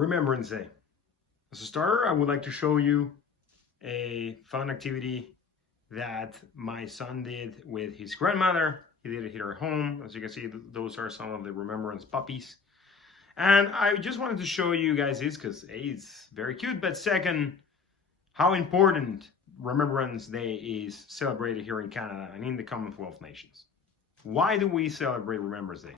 Remembrance Day. As a starter, I would like to show you a fun activity that my son did with his grandmother. He did it here at home. As you can see, those are some of the remembrance puppies. And I just wanted to show you guys this because A, it's very cute, but second, how important Remembrance Day is celebrated here in Canada and in the Commonwealth nations. Why do we celebrate Remembrance Day?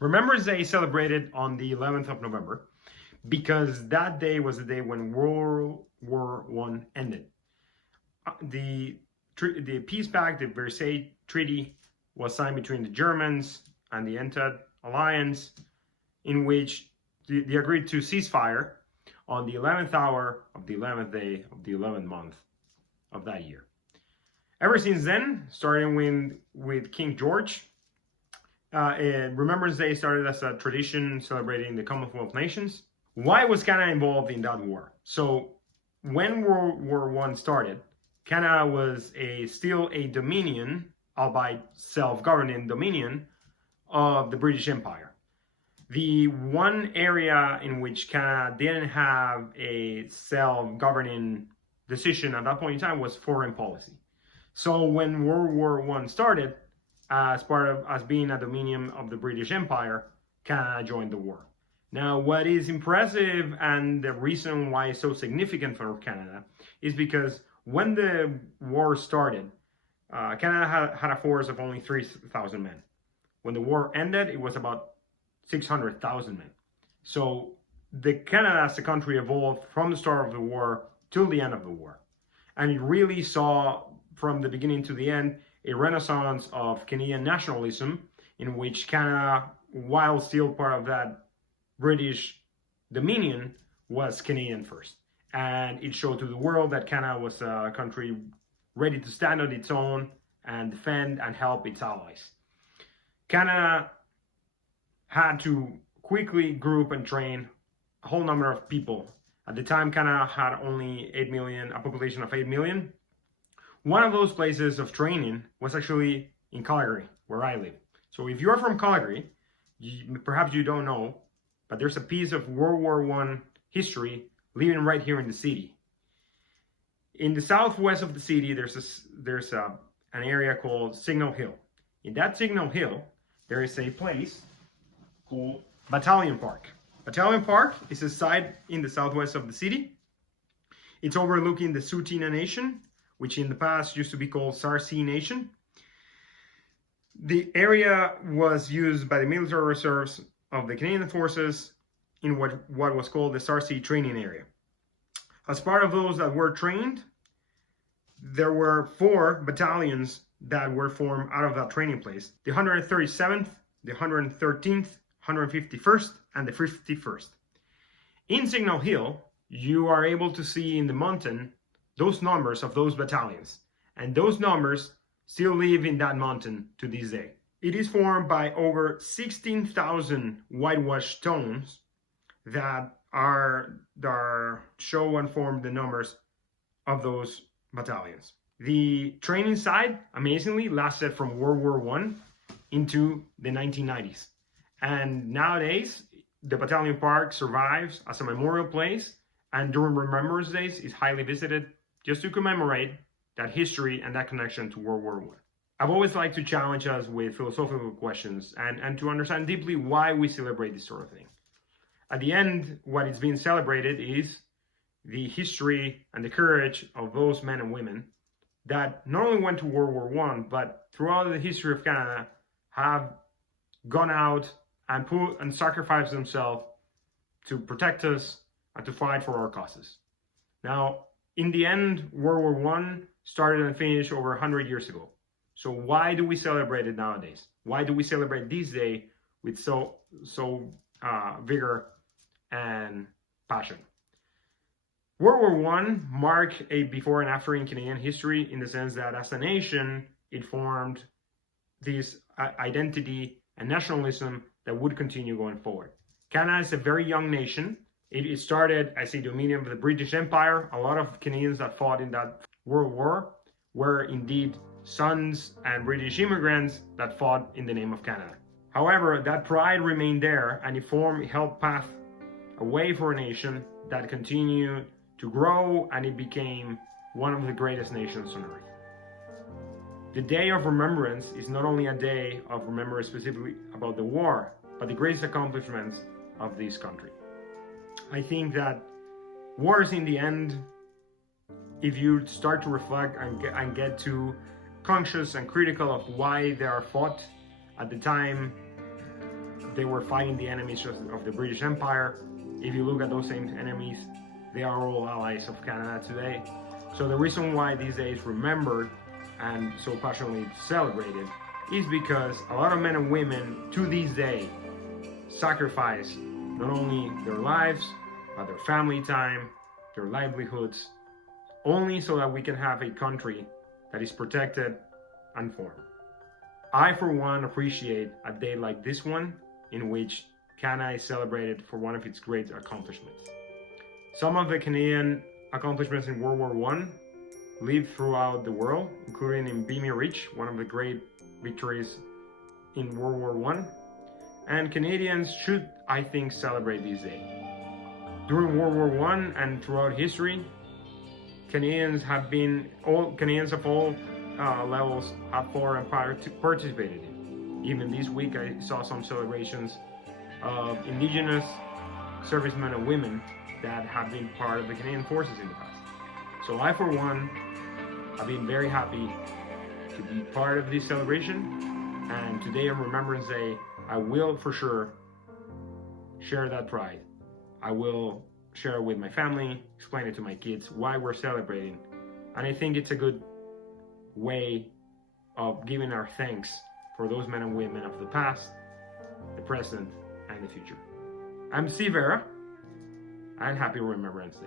Remembrance Day is celebrated on the 11th of November because that day was the day when World War I ended. The peace pact, the Versailles Treaty, was signed between the Germans and the Entente Alliance, in which they agreed to ceasefire on the 11th hour of the 11th day of the 11th month of that year. Ever since then, starting with King George, Remembrance Day started as a tradition celebrating the Commonwealth nations. Why was Canada involved in that war? So when World War I started, Canada was still a dominion, albeit self-governing dominion, of the British Empire. The one area in which Canada didn't have a self-governing decision at that point in time was foreign policy. So when World War I started, as being a dominion of the British Empire, Canada joined the war. Now, what is impressive and the reason why it's so significant for Canada is because when the war started, Canada had a force of only 3,000 men. When the war ended, it was about 600,000 men. So Canada as a country evolved from the start of the war till the end of the war. And it really saw, from the beginning to the end, a renaissance of Canadian nationalism, in which Canada, while still part of that British dominion, was Canadian first. And it showed to the world that Canada was a country ready to stand on its own and defend and help its allies. Canada had to quickly group and train a whole number of people. At the time, Canada had only 8 million, a population of 8 million. One of those places of training was actually in Calgary, where I live. So if you're from Calgary, perhaps you don't know, but there's a piece of World War I history living right here in the city. In the southwest of the city, there's an area called Signal Hill. In that Signal Hill, there is a place called Battalion Park. Battalion Park is a site in the southwest of the city. It's overlooking the Tsuut'ina Nation, which in the past used to be called Sarsi Nation. The area was used by the military reserves of the Canadian forces in what was called the Sarsi training area. As part of those that were trained, there were 4 battalions that were formed out of that training place: the 137th, the 113th, 151st, and the 51st. In Signal Hill, you are able to see in the mountain those numbers of those battalions, and those numbers still live in that mountain to this day. It is formed by over 16,000 whitewashed stones that show and form the numbers of those battalions. The training side, amazingly, lasted from World War I into the 1990s. And nowadays, the Battalion Park survives as a memorial place, and during Remembrance Days is highly visited just to commemorate that history and that connection to World War I. I've always liked to challenge us with philosophical questions and to understand deeply why we celebrate this sort of thing. At the end, what is being celebrated is the history and the courage of those men and women that not only went to World War I, but throughout the history of Canada have gone out and put and sacrificed themselves to protect us and to fight for our causes. Now, in the end, World War I started and finished over 100 years ago. So why do we celebrate it nowadays? Why do we celebrate this day with so vigor and passion? World War I marked a before and after in Canadian history, in the sense that as a nation, it formed this identity and nationalism that would continue going forward. Canada is a very young nation. It started as a dominion of the British Empire. A lot of Canadians that fought in that World War were indeed sons and British immigrants that fought in the name of Canada. However, that pride remained there, and it helped path a way for a nation that continued to grow, and it became one of the greatest nations on earth. The Day of Remembrance is not only a day of remembrance specifically about the war, but the greatest accomplishments of this country. I think that wars in the end, if you start to reflect and get to conscious and critical of why they are fought, at the time they were fighting the enemies of the British Empire. If you look at those same enemies, they are all allies of Canada today. So the reason why these days remembered and so passionately celebrated is because a lot of men and women to this day sacrifice not only their lives, but their family time, their livelihoods, only so that we can have a country that is protected and formed. I, for one, appreciate a day like this one in which Canada is celebrated for one of its great accomplishments. Some of the Canadian accomplishments in World War I live throughout the world, including in Vimy Ridge, one of the great victories in World War I. And Canadians should, I think, celebrate this day. During World War I and throughout history, Canadians of all levels have fought and participated in. Even this week, I saw some celebrations of Indigenous servicemen and women that have been part of the Canadian forces in the past. So I, for one, have been very happy to be part of this celebration. And today on Remembrance Day, I will for sure share that pride. I will share it with my family, explain it to my kids why we're celebrating. And I think it's a good way of giving our thanks for those men and women of the past, the present, and the future. I'm Steve Vera, and happy Remembrance Day.